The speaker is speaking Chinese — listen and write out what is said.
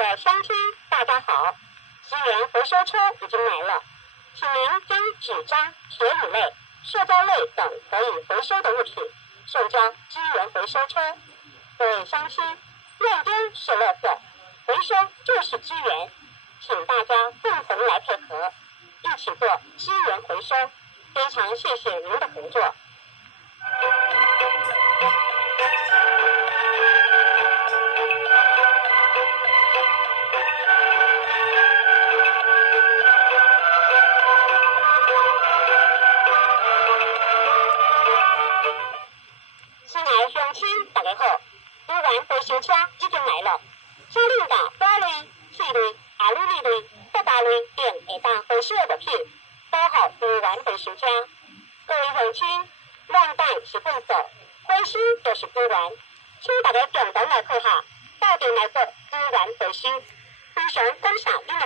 的乡亲，大家好！资源回收车已经来了，请您将纸张、铁椅类、塑胶类等可以回收的物品送交资源回收车。各位乡亲，乱丢是垃圾，回收就是资源，请大家共同来配合，一起做资源回收。非常谢谢您的合作。亲爱的乡亲，大家好！资源回收车已经来了，车辆的玻璃、碎类、阿鲁米类、塑胶类等会当回收的物品，都好资源回收车。各位乡亲，乱摆是垃圾，回收就是资源，请大家共同来配合，到底来做资源回收。非常感谢您